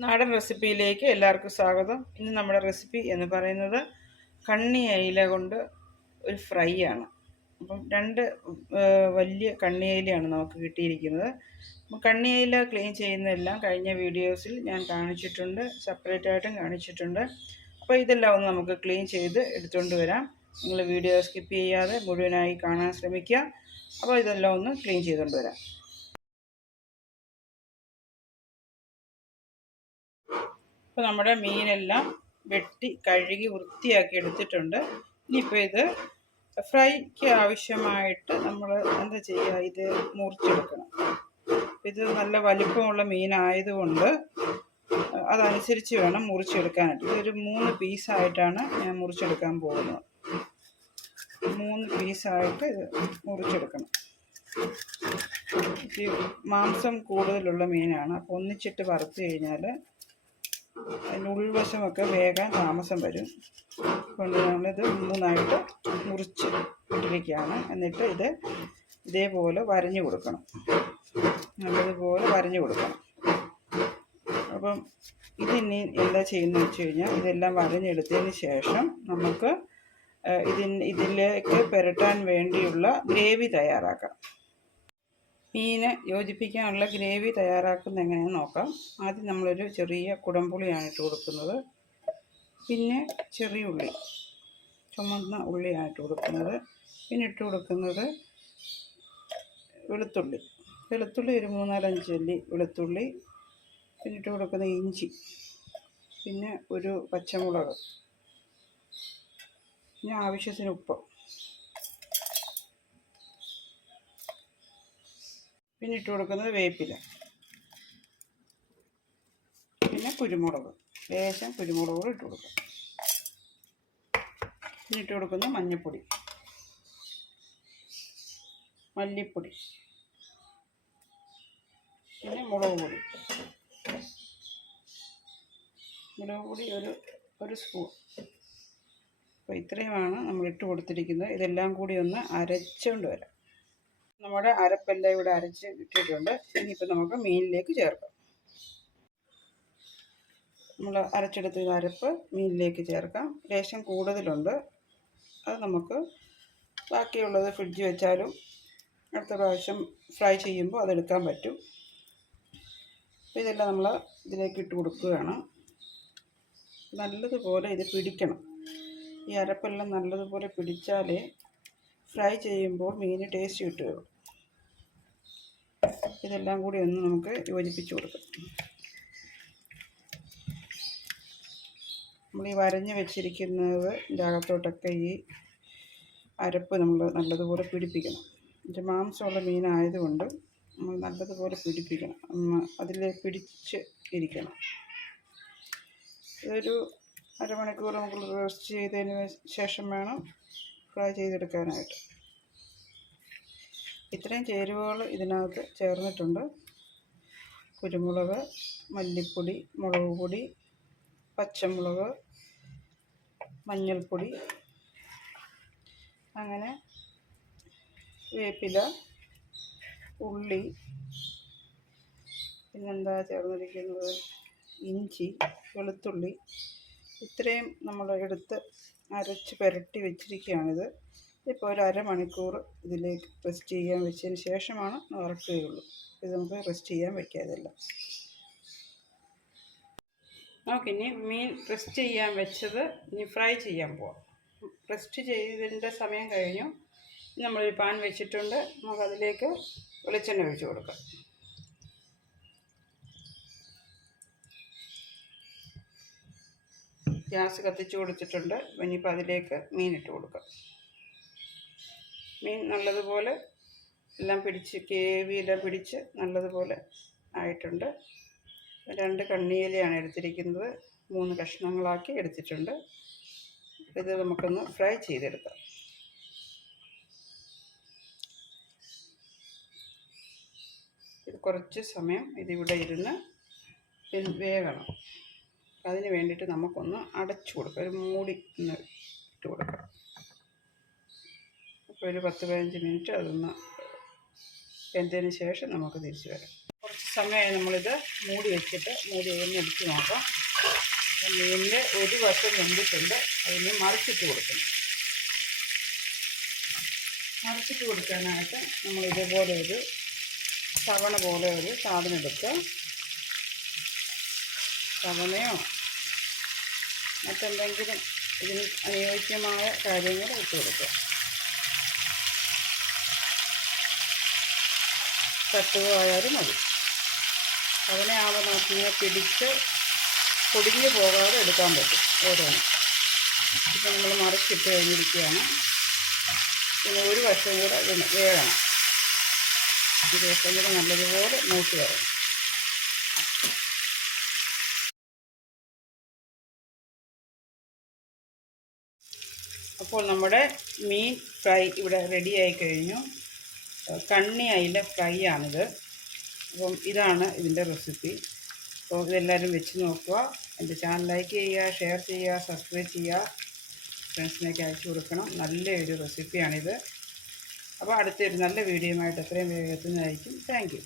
നാടൻ റെസിപ്പിയിലേക്ക് എല്ലാവർക്കും സ്വാഗതം. ഇന്ന് നമ്മുടെ റെസിപ്പി എന്ന് പറയുന്നത് കണ്ണി അയില കൊണ്ട് ഒരു ഫ്രൈ ആണ്. അപ്പം വലിയ കണ്ണി അയിലയാണ് നമുക്ക് കിട്ടിയിരിക്കുന്നത്. കണ്ണി അയില ക്ലീൻ ചെയ്യുന്നതെല്ലാം കഴിഞ്ഞ വീഡിയോസിൽ ഞാൻ കാണിച്ചിട്ടുണ്ട്, സെപ്പറേറ്റ് ആയിട്ടും കാണിച്ചിട്ടുണ്ട്. അപ്പോൾ ഇതെല്ലാം ഒന്ന് നമുക്ക് ക്ലീൻ ചെയ്ത് എടുത്തുകൊണ്ട് വരാം. നിങ്ങൾ വീഡിയോ സ്കിപ്പ് ചെയ്യാതെ മുഴുവനായി കാണാൻ ശ്രമിക്കുക. അപ്പോൾ ഇതെല്ലാം ഒന്ന് ക്ലീൻ ചെയ്തുകൊണ്ട് വരാം. ഇപ്പോൾ നമ്മുടെ മീനെല്ലാം വെട്ടി കഴുകി വൃത്തിയാക്കി എടുത്തിട്ടുണ്ട്. ഇനിയിപ്പോൾ ഇത് ഫ്രൈക്ക് ആവശ്യമായിട്ട് നമ്മൾ എന്താ ചെയ്യുക, ഇത് മുറിച്ചെടുക്കണം. ഇത് നല്ല വലിപ്പമുള്ള മീനായതുകൊണ്ട് അതനുസരിച്ച് വേണം മുറിച്ചെടുക്കാനായിട്ട്. ഇതൊരു 3 പീസായിട്ടാണ് ഞാൻ മുറിച്ചെടുക്കാൻ പോകുന്നത്. 3 പീസായിട്ട് ഇത് മുറിച്ചെടുക്കണം. മാംസം കൂടുതലുള്ള മീനാണ്. അപ്പോൾ ഒന്നിച്ചിട്ട് വറുത്ത് കഴിഞ്ഞാൽ അതിൻ്റെ ഉൾവശമൊക്കെ വേഗം താമസം വരും. അതുകൊണ്ട് നമ്മളിത് 3ആയിട്ട് മുറിച്ച് ഇട്ടിരിക്കുകയാണ്. എന്നിട്ട് ഇത് ഇതേപോലെ വരഞ്ഞു കൊടുക്കണം, നല്ലതുപോലെ വരഞ്ഞു കൊടുക്കണം. അപ്പം ഇതിനി എന്താ ചെയ്യുന്നത് വെച്ച് കഴിഞ്ഞാൽ, ഇതെല്ലാം വരഞ്ഞെടുത്തതിന് ശേഷം നമുക്ക് ഇതിലേക്ക് പുരട്ടാൻ വേണ്ടിയുള്ള ഗ്രേവി തയ്യാറാക്കാം. മീന് യോജിപ്പിക്കാനുള്ള ഗ്രേവി തയ്യാറാക്കുന്നത് എങ്ങനെയാണെന്ന് നോക്കാം. ആദ്യം നമ്മളൊരു ചെറിയ കുടംപുളിയാണ് ഇട്ട് കൊടുക്കുന്നത്. പിന്നെ ചെറിയ ഉള്ളി, ചുമന്ന ഉള്ളിയാണ് ഇട്ട് കൊടുക്കുന്നത്. പിന്നെ ഇട്ട് കൊടുക്കുന്നത് വെളുത്തുള്ളി ഒരു 3-4-5 അല്ലി വെളുത്തുള്ളി. പിന്നെ ഇട്ട് കൊടുക്കുന്ന ഇഞ്ചി, പിന്നെ ഒരു പച്ചമുളക്, പിന്നെ ആവശ്യത്തിന് ഉപ്പ്, പിന്നെ ഇട്ട് കൊടുക്കുന്നത് വേപ്പില, പിന്നെ കുരുമുളക്, ലേശം കുരുമുളക് കൂടെ ഇട്ട് കൊടുക്കുക. പിന്നെ ഇട്ട് കൊടുക്കുന്നത് മഞ്ഞൾപ്പൊടി, മല്ലിപ്പൊടി, പിന്നെ മുളക് പൊടി ഒരു സ്പൂൺ. അപ്പോൾ ഇത്രയുമാണ് നമ്മൾ ഇട്ട് കൊടുത്തിരിക്കുന്നത്. ഇതെല്ലാം കൂടി ഒന്ന് അരച്ചുകൊണ്ട് വരാം. നമ്മുടെ അരപ്പെല്ലാം ഇവിടെ അരച്ച് ഇട്ടിട്ടുണ്ട്. ഇനിയിപ്പോൾ നമുക്ക് മീനിലേക്ക് ചേർക്കാം. നമ്മൾ അരച്ചെടുത്ത അരപ്പ് മീനിലേക്ക് ചേർക്കാം. ലേശം കൂടുതലുണ്ട്, അത് നമുക്ക് ബാക്കിയുള്ളത് ഫ്രിഡ്ജിൽ വെച്ചാലും അടുത്ത പ്രാവശ്യം ഫ്രൈ ചെയ്യുമ്പോൾ അതെടുക്കാൻ പറ്റും. അപ്പോൾ ഇതെല്ലാം നമ്മൾ ഇതിലേക്ക് ഇട്ട് കൊടുക്കുകയാണ്. നല്ലതുപോലെ ഇത് പിടിക്കണം. ഈ അരപ്പെല്ലാം നല്ലതുപോലെ പിടിച്ചാലേ ഫ്രൈ ചെയ്യുമ്പോൾ മീന് ടേസ്റ്റ് കിട്ടുകയുള്ളൂ. ഇതെല്ലാം കൂടി ഒന്ന് നമുക്ക് യോജിപ്പിച്ച് കൊടുക്കാം. നമ്മൾ ഈ വരഞ്ഞ് വെച്ചിരിക്കുന്നതിൻ്റെ അകത്തോട്ടൊക്കെ ഈ അരപ്പ് നമ്മൾ നല്ലതുപോലെ പിടിപ്പിക്കണം. ഇതിൻ്റെ മാംസമുള്ള മീനായതുകൊണ്ട് നമ്മൾ നല്ലതുപോലെ പിടിപ്പിക്കണം, അതിൽ പിടിച്ച് ഇരിക്കണം. ഇതൊരു അരമണിക്കൂർ നമുക്ക് റോസ്റ്റ് ചെയ്തതിന് ശേഷം വേണം ഫ്രൈ ചെയ്തെടുക്കാനായിട്ട്. ഇത്രയും ചേരുവകൾ ഇതിനകത്ത് ചേർന്നിട്ടുണ്ട്. കുരുമുളക്, മല്ലിപ്പൊടി, മുളക് പൊടി, പച്ചമുളക്, മഞ്ഞൾപ്പൊടി, അങ്ങനെ വേപ്പില, ഉള്ളി, പിന്നെന്താ ചേർന്നിരിക്കുന്നത്, ഇഞ്ചി, വെളുത്തുള്ളി. ഇത്രയും നമ്മൾ എടുത്ത് അരച്ച് പുരട്ടി വെച്ചിരിക്കുകയാണിത്. ഇപ്പോൾ ഒരു അരമണിക്കൂർ ഇതിലേക്ക് റെസ്റ്റ് ചെയ്യാൻ വെച്ചതിന് ശേഷമാണ് വറക്കുകയുള്ളൂ. ഇത് നമുക്ക് റെസ്റ്റ് ചെയ്യാൻ വയ്ക്കാതില്ല. നമുക്കിനി മീൻ റെസ്റ്റ് ചെയ്യാൻ വെച്ചത് ഇനി ഫ്രൈ ചെയ്യാൻ പോവാം. റെസ്റ്റ് ചെയ്തതിൻ്റെ സമയം കഴിഞ്ഞു. നമ്മളൊരു പാൻ വെച്ചിട്ടുണ്ട്. നമുക്കതിലേക്ക് വെളിച്ചെണ്ണ ഒഴിച്ച് കൊടുക്കാം. ഗ്യാസ് കത്തിച്ച് കൊടുത്തിട്ടുണ്ട്. ഇനിയിപ്പോൾ അതിലേക്ക് മീനിട്ട് കൊടുക്കാം. മീൻ നല്ലതുപോലെ എല്ലാം പിടിച്ച് ഗ്രേവിയെല്ലാം പിടിച്ച് നല്ലതുപോലെ ആയിട്ടുണ്ട്. 2 കണ്ണിയിലയാണ് എടുത്തിരിക്കുന്നത്. 3 കഷ്ണങ്ങളാക്കി എടുത്തിട്ടുണ്ട്. ഇത് നമുക്കൊന്ന് ഫ്രൈ ചെയ്തെടുക്കാം. ഇത് കുറച്ച് സമയം ഇതിവിടെ ഇരുന്ന് വേകണം. അതിന് വേണ്ടിയിട്ട് നമുക്കൊന്ന് അടച്ചു കൊടുക്കാം. ഒരു മൂടി ഒന്ന് ഇട്ട് കൊടുക്കാം. അപ്പോൾ ഒരു 10-15 മിനിറ്റ് അതൊന്ന് വെന്തതിന് ശേഷം നമുക്ക് തിരിച്ച് വരാം. കുറച്ച് സമയമായി നമ്മളിത് മൂടി വെച്ചിട്ട് ഒന്ന് എടുത്ത് നോക്കാം. മീനിൻ്റെ ഒരു വശം വെന്തിട്ടുണ്ട്. അതിന് മറിച്ചിട്ട് കൊടുക്കണം. മറിച്ചിട്ട് കൊടുക്കാനായിട്ട് നമ്മൾ ഇതേപോലെ ഒരു തവണ പോലെ ഒരു സാധനം എടുത്ത് തവണയോ മറ്റെന്തെങ്കിലും ഇതിന് അനുയോജ്യമായ കാര്യങ്ങൾ ഇട്ട് കൊടുക്കുക. തട്ടുകയായാലും മതി. തവണയാകുമ്പോൾ നമുക്കിങ്ങനെ പിടിച്ച് പൊടിഞ്ഞു പോകാതെ എടുക്കാൻ പറ്റും ഓരോന്നും. ഇപ്പം നമ്മൾ മറിച്ചിട്ട് കഴിഞ്ഞിരിക്കുകയാണ്. പിന്നെ ഒരു വശം കൂടെ വേകണം. ഒരു വശം കൂടെ നല്ലതുപോലെ മൂത്ത് വരണം. അപ്പോൾ നമ്മുടെ മീൻ ഫ്രൈ ഇവിടെ റെഡിയായി കഴിഞ്ഞു. കണ്ണി അയില ഫ്രൈ ആണിത്. അപ്പം ഇതാണ് ഇതിൻ്റെ റെസിപ്പി. അപ്പോൾ ഇതെല്ലാവരും വെച്ച് നോക്കുക. എൻ്റെ ചാനൽ ലൈക്ക് ചെയ്യുക, ഷെയർ ചെയ്യുക, സബ്സ്ക്രൈബ് ചെയ്യുക, ഫ്രണ്ട്സിനൊക്കെ അയച്ചു കൊടുക്കണം. നല്ലൊരു റെസിപ്പിയാണിത്. അപ്പോൾ അടുത്തൊരു നല്ല വീഡിയോയുമായിട്ട് എത്രയും വേഗം എത്തുന്നതായിരിക്കും. Thank you.